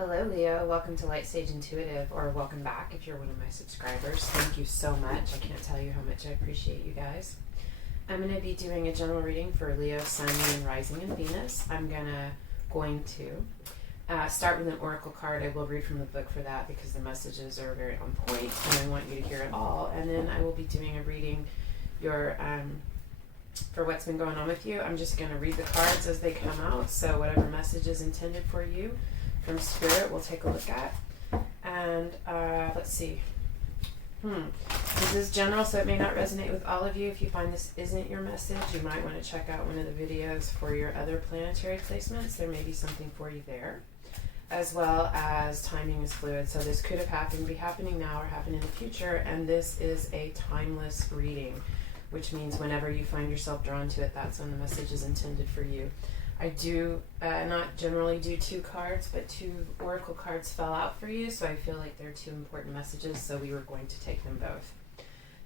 Hello Leo, welcome to Light Stage Intuitive, or welcome back if you're one of my subscribers. Thank you so much. I can't tell you how much I appreciate you guys. I'm going to be doing a general reading for Leo, Sun, Moon, Rising, and Venus. I'm going to start with an oracle card. I will read from the book for that because the messages are very on point and I want you to hear it all. And then I will be doing a reading for what's been going on with you. I'm just going to read the cards as they come out, so whatever message is intended for you from Spirit we'll take a look at. And let's see. This is general, so it may not resonate with all of you. If you find this isn't your message, you might want to check out one of the videos for your other planetary placements. There may be something for you there. As well as timing is fluid, so this could have happened, be happening now, or happen in the future, and this is a timeless reading, which means whenever you find yourself drawn to it, that's when the message is intended for you. I do not generally do two cards, but two oracle cards fell out for you, so I feel like they're two important messages, so we were going to take them both.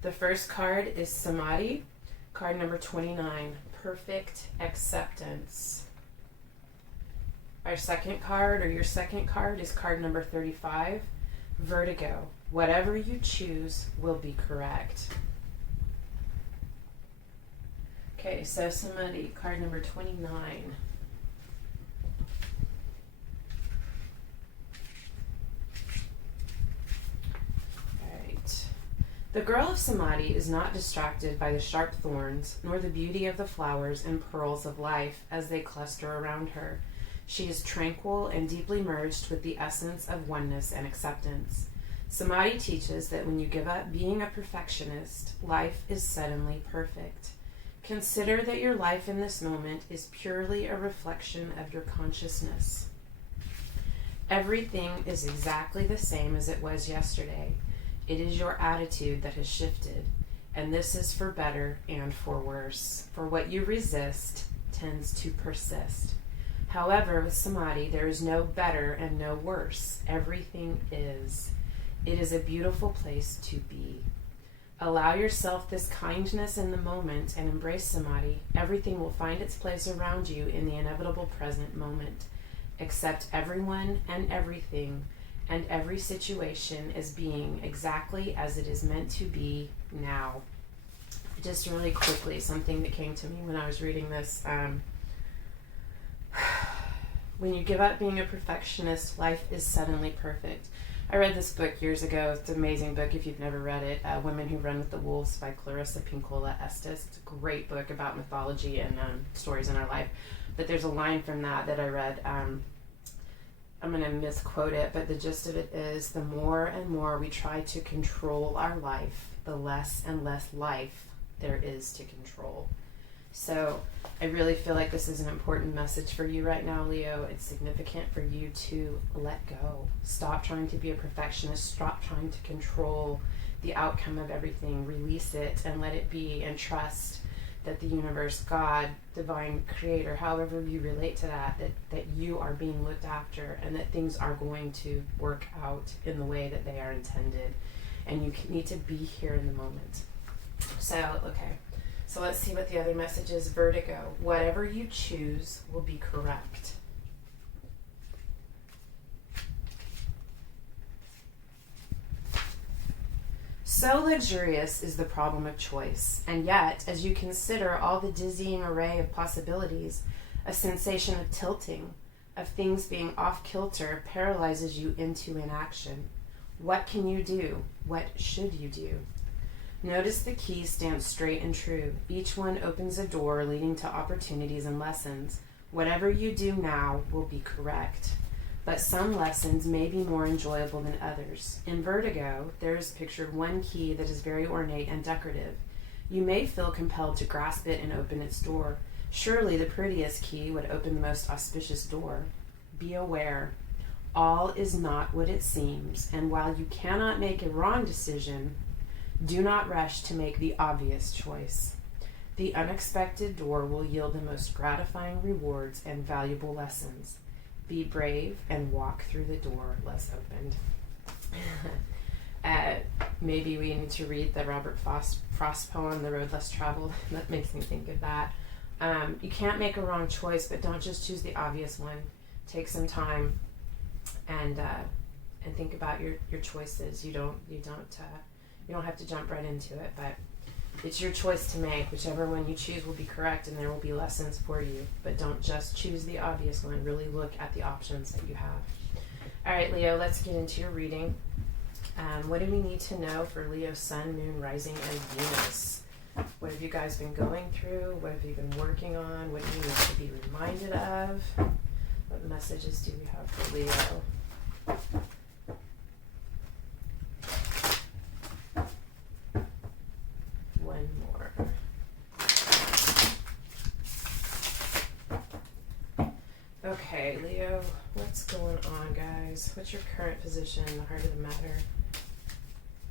The first card is Samadhi, card number 29, Perfect Acceptance. Our second card, or your second card, is card number 35, Vertigo. Whatever you choose will be correct. Okay, so Samadhi, card number 29. Alright. The girl of Samadhi is not distracted by the sharp thorns, nor the beauty of the flowers and pearls of life as they cluster around her. She is tranquil and deeply merged with the essence of oneness and acceptance. Samadhi teaches that when you give up being a perfectionist, life is suddenly perfect. Consider that your life in this moment is purely a reflection of your consciousness. Everything is exactly the same as it was yesterday. It is your attitude that has shifted, and this is for better and for worse. For what you resist tends to persist. However, with Samadhi, there is no better and no worse. Everything is. It is a beautiful place to be. Allow yourself this kindness in the moment and embrace Samadhi. Everything will find its place around you in the inevitable present moment. Accept everyone and everything and every situation as being exactly as it is meant to be now. Just really quickly, something that came to me when I was reading this. When you give up being a perfectionist, life is suddenly perfect. I read this book years ago. It's an amazing book if you've never read it. Women Who Run with the Wolves by Clarissa Pinkola Estes. It's a great book about mythology and stories in our life. But there's a line from that I read. I'm going to misquote it, but the gist of it is, the more and more we try to control our life, the less and less life there is to control. So I really feel like this is an important message for you right now, Leo. It's significant for you to let go. Stop trying to be a perfectionist. Stop trying to control the outcome of everything. Release it and let it be, and trust that the universe, God, divine creator, however you relate to that you are being looked after, and that things are going to work out in the way that they are intended. And you need to be here in the moment. So, okay. So let's see what the other message is. Vertigo. Whatever you choose will be correct. So luxurious is the problem of choice, and yet, as you consider all the dizzying array of possibilities, a sensation of tilting, of things being off-kilter, paralyzes you into inaction. What can you do? What should you do? Notice the key stands straight and true. Each one opens a door leading to opportunities and lessons. Whatever you do now will be correct. But some lessons may be more enjoyable than others. In Vertigo, there is pictured one key that is very ornate and decorative. You may feel compelled to grasp it and open its door. Surely the prettiest key would open the most auspicious door. Be aware. All is not what it seems, and while you cannot make a wrong decision, do not rush to make the obvious choice. The unexpected door will yield the most gratifying rewards and valuable lessons. Be brave and walk through the door less opened. Maybe we need to read the Robert Frost poem, The Road Less Traveled. That makes me think of that. You can't make a wrong choice, but don't just choose the obvious one. Take some time and think about your choices. You don't have to jump right into it, but it's your choice to make. Whichever one you choose will be correct, and there will be lessons for you. But don't just choose the obvious one. Really look at the options that you have. All right, Leo, let's get into your reading. What do we need to know for Leo, Sun, Moon, Rising, and Venus? What have you guys been going through? What have you been working on? What do you need to be reminded of? What messages do we have for Leo? One more. Okay, Leo, what's going on, guys? What's your current position, the heart of the matter?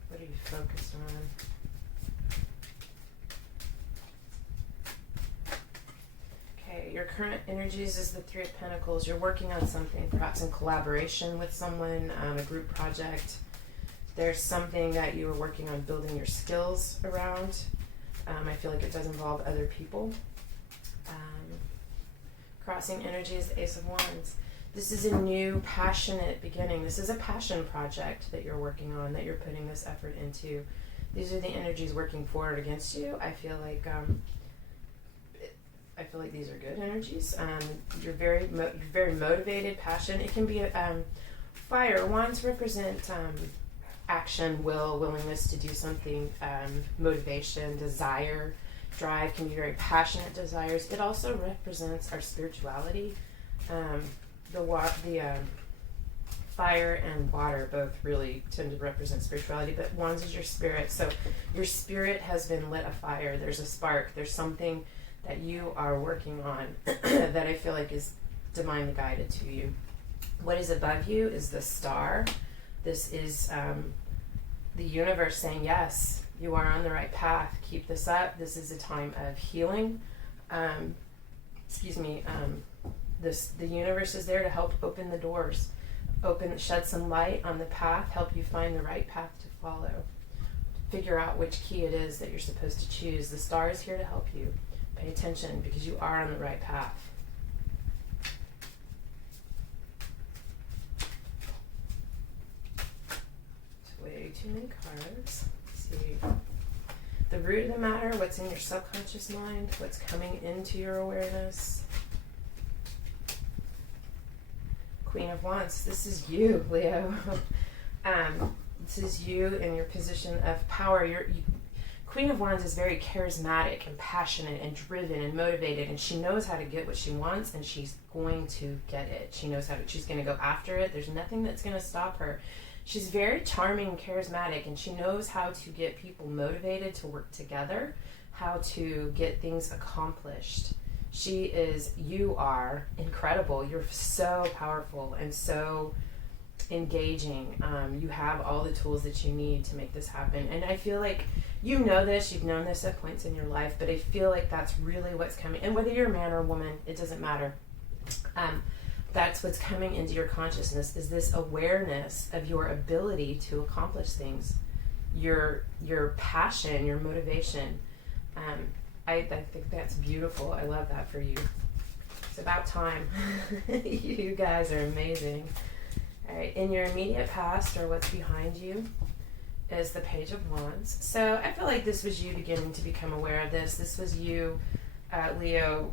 What are you focused on? Okay, your current energies is the Three of Pentacles. You're working on something, perhaps in collaboration with someone, a group project. There's something that you are working on building your skills around. I feel like it does involve other people. Crossing energy is the Ace of Wands. This is a new, passionate beginning. This is a passion project that you're working on, that you're putting this effort into. These are the energies working forward against you. I feel like these are good energies. You're very motivated, passion. It can be fire. Wands represent action, willingness to do something, motivation, desire, drive. Can be very passionate desires. It also represents our spirituality. The fire and water both really tend to represent spirituality, but Wands is your spirit. So your spirit has been lit afire. There's a spark. There's something that you are working on that I feel like is divinely guided to you. What is above you is the star. This is the universe saying, yes, you are on the right path. Keep this up. This is a time of healing. The universe is there to help open the doors, shed some light on the path, help you find the right path to follow. Figure out which key it is that you're supposed to choose. The star is here to help you. Pay attention because you are on the right path. It's way too many cards. Let's see. The root of the matter, what's in your subconscious mind, what's coming into your awareness. Queen of Wands, this is you, Leo. This is you in your position of power. Queen of Wands is very charismatic and passionate and driven and motivated, and she knows how to get what she wants, and she's going to get it. She knows she's going to go after it. There's nothing that's going to stop her. She's very charming and charismatic, and she knows how to get people motivated to work together, how to get things accomplished. You are incredible. You're so powerful and so engaging. You have all the tools that you need to make this happen. And I feel like you know this, you've known this at points in your life, but I feel like that's really what's coming. And whether you're a man or a woman, it doesn't matter. That's what's coming into your consciousness, is this awareness of your ability to accomplish things, your passion, your motivation. I think that's beautiful. I love that for you. It's about time. You guys are amazing. All right, in your immediate past, or what's behind you, is the Page of Wands. So I feel like this was you beginning to become aware of this. This was you, Leo,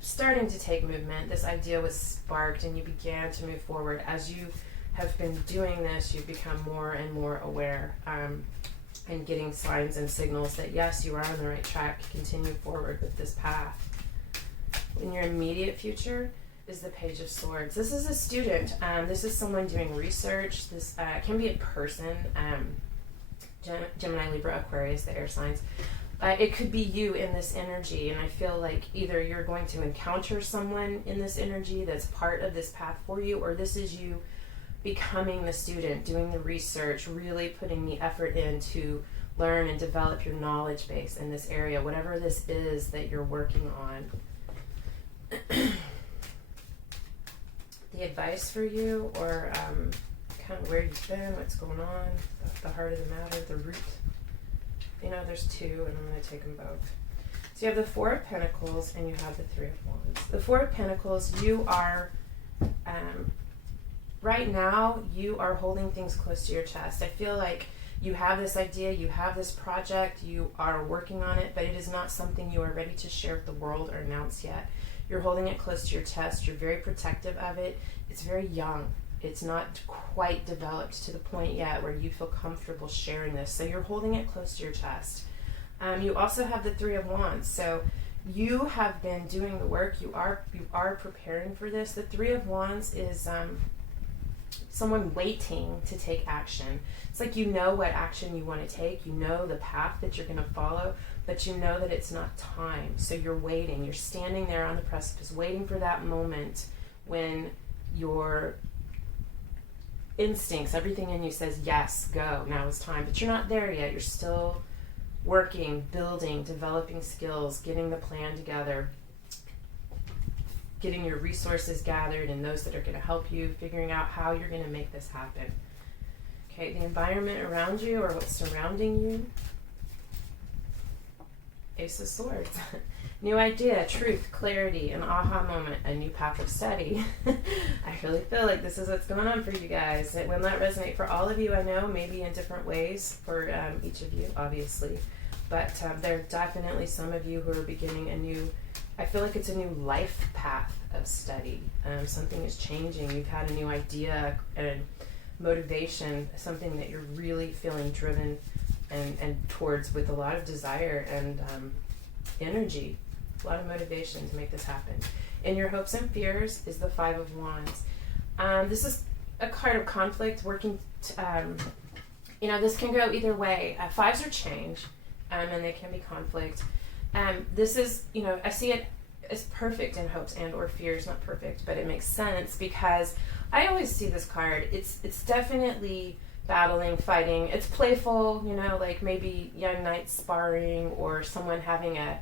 starting to take movement. This idea was sparked and you began to move forward. As you have been doing this, you've become more and more aware, and getting signs and signals that yes, you are on the right track. Continue forward with this path. In your immediate future is the Page of Swords. This is a student. This is someone doing research. This can be a person. Gemini, Libra, Aquarius, the air signs. It could be you in this energy, and I feel like either you're going to encounter someone in this energy that's part of this path for you, or this is you becoming the student, doing the research, really putting the effort in to learn and develop your knowledge base in this area, whatever this is that you're working on. The advice for you, or kind of where you've been, what's going on, the heart of the matter, the root. There's two, and I'm going to take them both. So you have the Four of Pentacles, and you have the Three of Wands. The Four of Pentacles, you are right now you are holding things close to your chest. I feel like you have this idea, you have this project, you are working on it, but it is not something you are ready to share with the world or announce yet. You're holding it close to your chest. You're very protective of it. It's very young. It's not quite developed to the point yet where you feel comfortable sharing this. So you're holding it close to your chest. You also have the Three of Wands. So you have been doing the work. You are preparing for this. The Three of Wands is someone waiting to take action. It's like you know what action you want to take. You know the path that you're going to follow, but you know that it's not time. So you're waiting. You're standing there on the precipice, waiting for that moment when your instincts, everything in you says, yes, go, now is time. But you're not there yet. You're still working, building, developing skills, getting the plan together, getting your resources gathered and those that are going to help you, figuring out how you're going to make this happen. Okay, the environment around you or what's surrounding you. Ace of Swords. New idea, truth, clarity, an aha moment, a new path of study. I really feel like this is what's going on for you guys. It will not resonate for all of you, I know, maybe in different ways for each of you, obviously. But there are definitely some of you who are beginning a new, I feel like it's a new life path of study. Something is changing. You've had a new idea and motivation, something that you're really feeling driven and towards with a lot of desire and energy, a lot of motivation to make this happen. In your hopes and fears is the Five of Wands. This is a card of conflict, working, this can go either way. Fives are change, and they can be conflict. This is, I see it as perfect in hopes and or fears, not perfect, but it makes sense because I always see this card. It's definitely battling, fighting. It's playful, like maybe young knights sparring or someone having a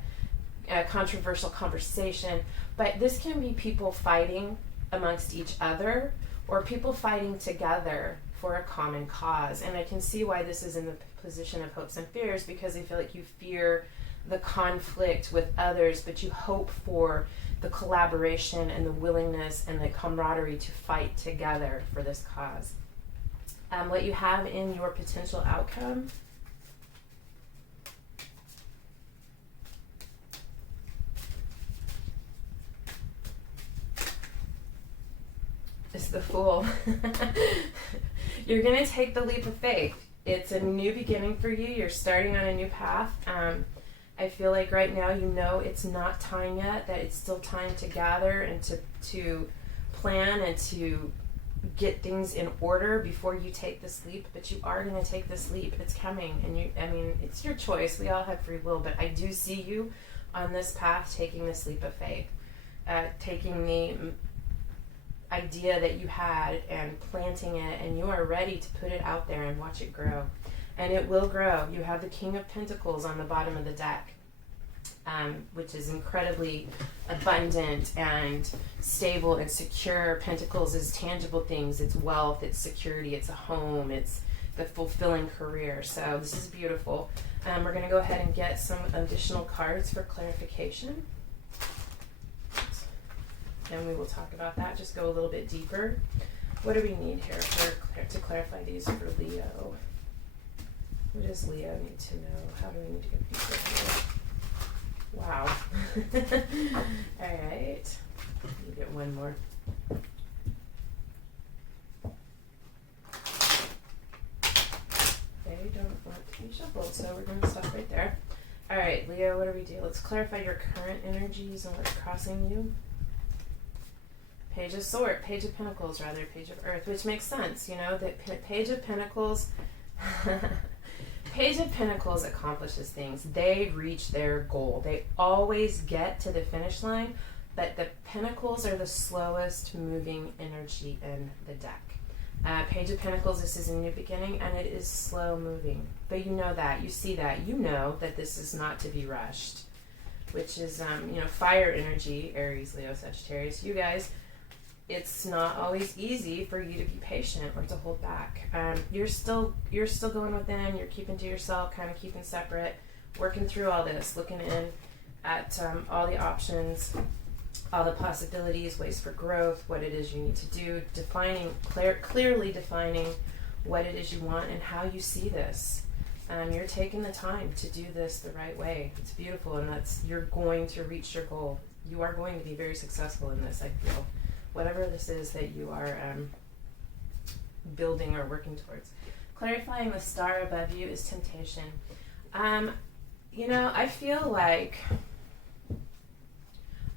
controversial conversation. But this can be people fighting amongst each other or people fighting together for a common cause. And I can see why this is in the position of hopes and fears, because I feel like you fear the conflict with others, but you hope for the collaboration and the willingness and the camaraderie to fight together for this cause. What you have in your potential outcome is the Fool. You're going to take the leap of faith. It's a new beginning for you. You're starting on a new path. I feel like right now it's not time yet, that it's still time to gather and to plan and to get things in order before you take this leap, but you are going to take this leap. It's coming, and it's your choice. We all have free will, but I do see you on this path taking this leap of faith, taking the idea that you had and planting it, and you are ready to put it out there and watch it grow. And it will grow. You have the King of Pentacles on the bottom of the deck, which is incredibly abundant and stable and secure. Pentacles is tangible things. It's wealth, it's security, it's a home, it's the fulfilling career. So this is beautiful. We're going to go ahead and get some additional cards for clarification. And we will talk about that, just go a little bit deeper. What do we need here to clarify these for Leo? What does Leo need to know? How do we need to go deeper here? Wow. All right. You get one more. They don't want to be shuffled, so we're going to stop right there. All right, Leo, what do we do? Let's clarify your current energies and what's crossing you. Page of Pentacles, Page of Earth, which makes sense, that Page of Pentacles, Page of Pentacles accomplishes things. They reach their goal. They always get to the finish line, but the Pentacles are the slowest moving energy in the deck. Page of Pentacles, this is a new beginning, and it is slow moving. But you know that, you see that, you know that this is not to be rushed, which is, fire energy, Aries, Leo, Sagittarius. You guys, it's not always easy for you to be patient or to hold back. You're still going within. You're keeping to yourself, kind of keeping separate, working through all this, looking in at all the options. all the possibilities, ways for growth, what it is you need to do, clearly defining what it is you want and how you see this. You're taking the time to do this the right way. It's beautiful, and you're going to reach your goal. You are going to be very successful in this, I feel. Whatever this is that you are building or working towards. Clarifying the star above you is temptation. I feel like,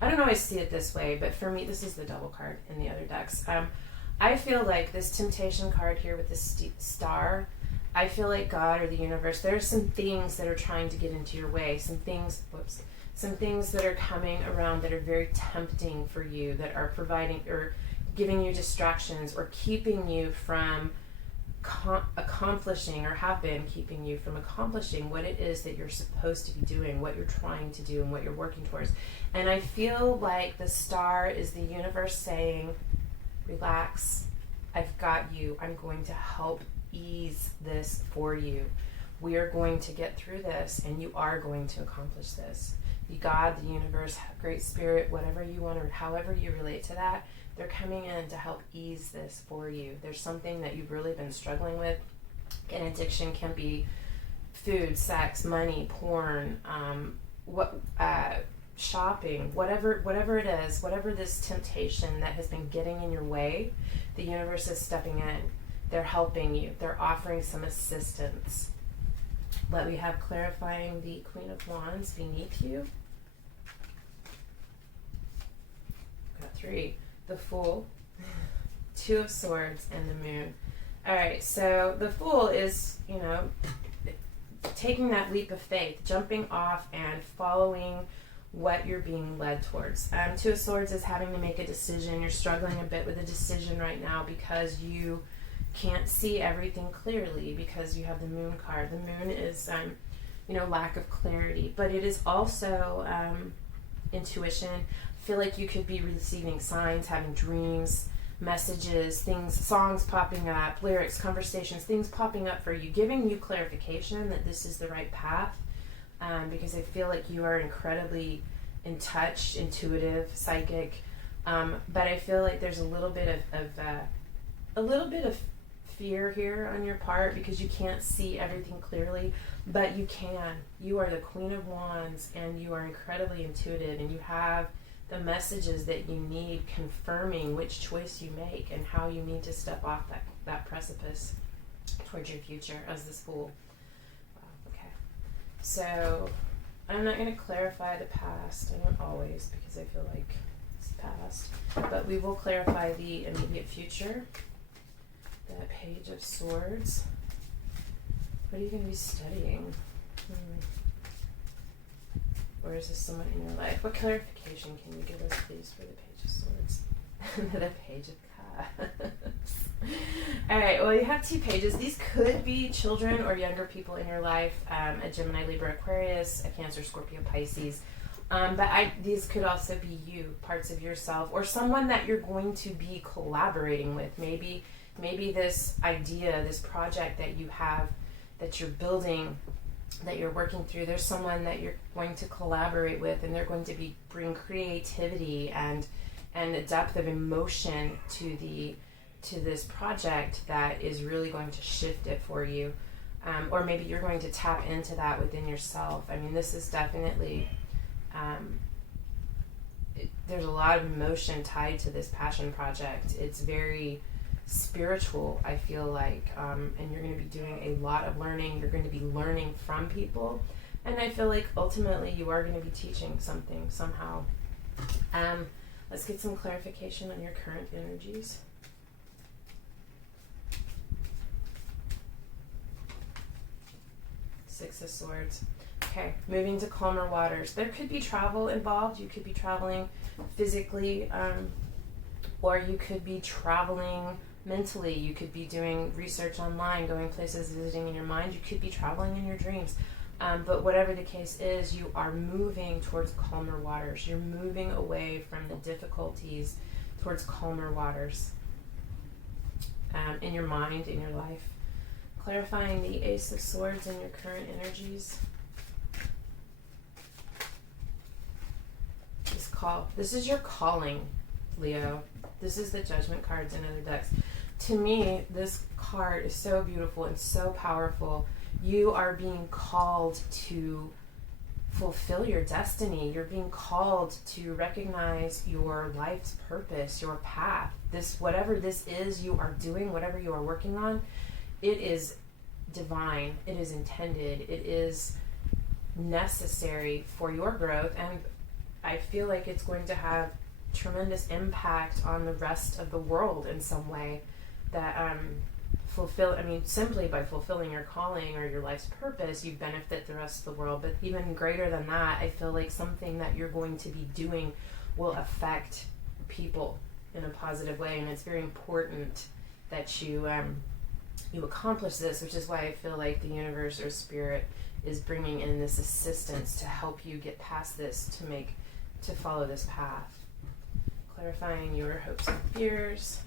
I don't always see it this way, but for me, this is the double card in the other decks. I feel like this temptation card here with this star, I feel like God or the universe, there are some things that are trying to get into your way, some things that are coming around that are very tempting for you, that are providing or giving you distractions or keeping you from accomplishing, or have been keeping you from accomplishing what it is that you're supposed to be doing, what you're trying to do, and what you're working towards. And I feel like the star is the universe saying, relax, I've got you, I'm going to help ease this for you. We are going to get through this, and you are going to accomplish this. The God, the universe, great spirit, whatever you want, or however you relate to that, they're coming in to help ease this for you. There's something that you've really been struggling with. An addiction can be food, sex, money, porn, shopping, whatever it is, whatever this temptation that has been getting in your way, the universe is stepping in. They're helping you. They're offering some assistance. Let me have clarifying the Queen of Wands beneath you. Got 3. The Fool, 2 of Swords, and the Moon. All right, so the Fool is, taking that leap of faith, jumping off and following what you're being led towards. 2 of Swords is having to make a decision. You're struggling a bit with a decision right now because you can't see everything clearly because you have the Moon card. The Moon is, lack of clarity, but it is also intuition. I feel like you could be receiving signs, having dreams, messages, things, songs popping up, lyrics, conversations, things popping up for you, giving you clarification that this is the right path, because I feel like you are incredibly in touch, intuitive, psychic, but I feel like there's a little bit of fear here on your part because you can't see everything clearly, but you can. You are the Queen of Wands, and you are incredibly intuitive, and you have the messages that you need confirming which choice you make and how you need to step off that precipice towards your future as this Fool. Okay. So I'm not going to clarify the past. I don't always, because I feel like it's past. But we will clarify the immediate future. The Page of Swords. What are you going to be studying? Or is this someone in your life? What clarification can you give us, please, for the Page of Swords? The Page of Cups. All right, well, you have 2 pages. These could be children or younger people in your life, a Gemini, Libra, Aquarius, a Cancer, Scorpio, Pisces. But these could also be you, parts of yourself, or someone that you're going to be collaborating with. Maybe this idea, this project that you have, that you're building, that you're working through, there's someone that you're going to collaborate with, and they're going to bring creativity and a depth of emotion to this project that is really going to shift it for you. Or maybe you're going to tap into that within yourself. I mean, this is definitely, there's a lot of emotion tied to this passion project. It's very spiritual, I feel like, and you're going to be doing a lot of learning. You're going to be learning from people, and I feel like ultimately you are going to be teaching something somehow. Let's get some clarification on your current energies. Six of Swords. Okay, moving to calmer waters. There could be travel involved. You could be traveling physically, or you could be traveling mentally. You could be doing research online, going places, visiting in your mind. You could be traveling in your dreams. But whatever the case is, you are moving towards calmer waters. You're moving away from the difficulties towards calmer waters in your mind, in your life. Clarifying the Ace of Swords in your current energies. This call. This is your calling, Leo. This is the Judgment cards in other decks. To me, this card is so beautiful and so powerful. You are being called to fulfill your destiny. You're being called to recognize your life's purpose, your path. This, whatever this is you are doing, whatever you are working on, it is divine. It is intended. It is necessary for your growth, and I feel like it's going to have tremendous impact on the rest of the world in some way. That simply by fulfilling your calling or your life's purpose, you benefit the rest of the world. But even greater than that, I feel like something that you're going to be doing will affect people in a positive way, and it's very important that you accomplish this, which is why I feel like the universe or spirit is bringing in this assistance to help you get past this, to follow this path. Clarifying your hopes and fears.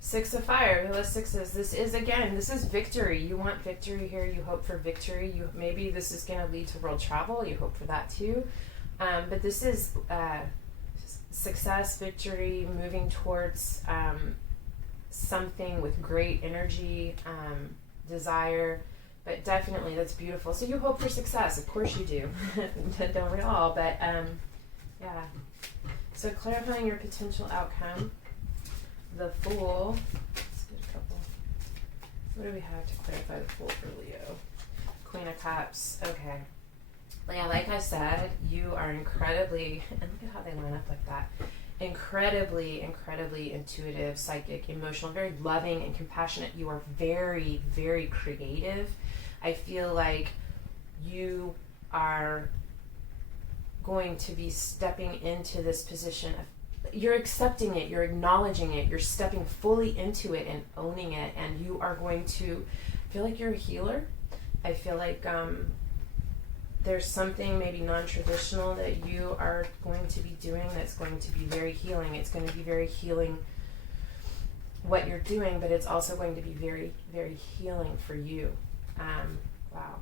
Six of Fire, who has sixes. This is victory. You want victory here. You hope for victory. Maybe this is going to lead to world travel. You hope for that too. But this is success, victory, moving towards something with great energy, desire. But definitely, that's beautiful. So you hope for success. Of course you do. Don't we all? But yeah. So clarifying your potential outcome. The Fool. Let's get a couple. What do we have to clarify the Fool for Leo? Queen of Cups. Okay. Yeah, like I said, you are incredibly, and look at how they line up like that. Incredibly intuitive, psychic, emotional, very loving and compassionate. You are very, very creative. I feel like you are going to be stepping into this position of, you're accepting it, you're acknowledging it, you're stepping fully into it and owning it, and you are going to feel like you're a healer. I feel like there's something maybe non-traditional that you are going to be doing that's going to be very healing. It's going to be very healing what you're doing, but it's also going to be very, very healing for you. Wow.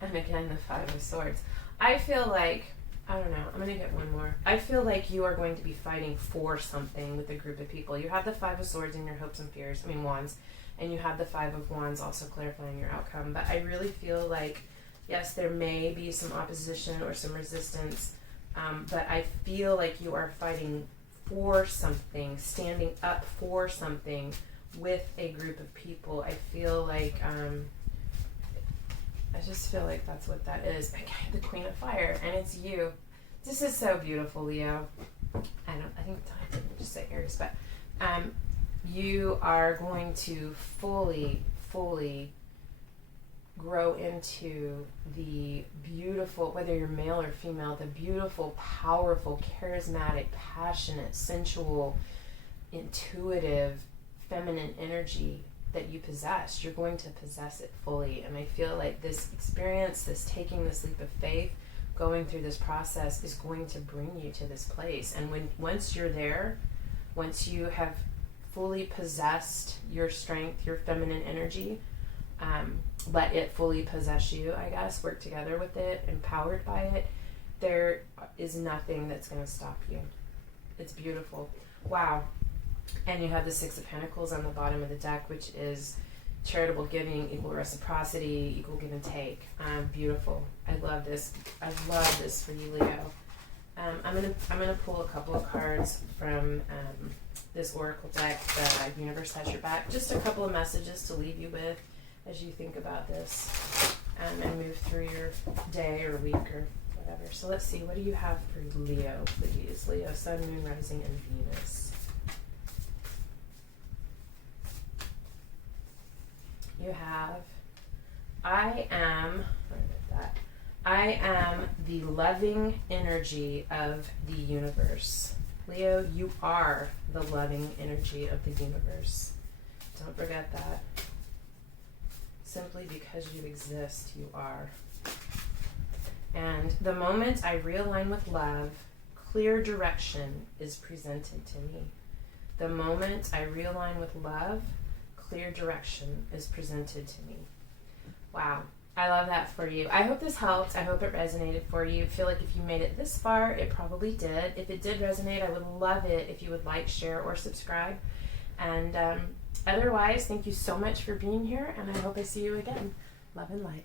And again, the Five of Swords. I feel like, I don't know, I'm going to get one more. I feel like you are going to be fighting for something with a group of people. You have the Five of Swords in your hopes and fears, wands, and you have the Five of Wands also clarifying your outcome. But I really feel like, yes, there may be some opposition or some resistance, but I feel like you are fighting for something, standing up for something with a group of people. I feel like, I just feel like that's what that is. Again, the Queen of Fire, and it's you. This is so beautiful, Leo. I think I didn't just say Aries, but you are going to fully grow into the beautiful, whether you're male or female, the beautiful, powerful, charismatic, passionate, sensual, intuitive, feminine energy that you possess. You're going to possess it fully. And I feel like this experience, this taking this leap of faith, going through this process is going to bring you to this place. And once you're there, once you have fully possessed your strength, your feminine energy, let it fully possess you, I guess, work together with it, empowered by it, there is nothing that's going to stop you. It's beautiful. Wow. And you have the Six of Pentacles on the bottom of the deck, which is charitable giving, equal reciprocity, equal give and take. Beautiful. I love this. I love this for you, Leo. I'm gonna pull a couple of cards from this oracle deck. The universe has your back. Just a couple of messages to leave you with as you think about this and move through your day or week or whatever. So let's see. What do you have for Leo, please? Leo, Sun, Moon, Rising, and Venus. You have, I am the loving energy of the universe. Leo, you are the loving energy of the universe. Don't forget that. Simply because you exist, you are. And the moment I realign with love, clear direction is presented to me. The moment I realign with love, clear direction is presented to me. Wow. I love that for you. I hope this helped. I hope it resonated for you. I feel like if you made it this far, it probably did. If it did resonate, I would love it if you would like, share, or subscribe. And otherwise, thank you so much for being here, and I hope I see you again. Love and light.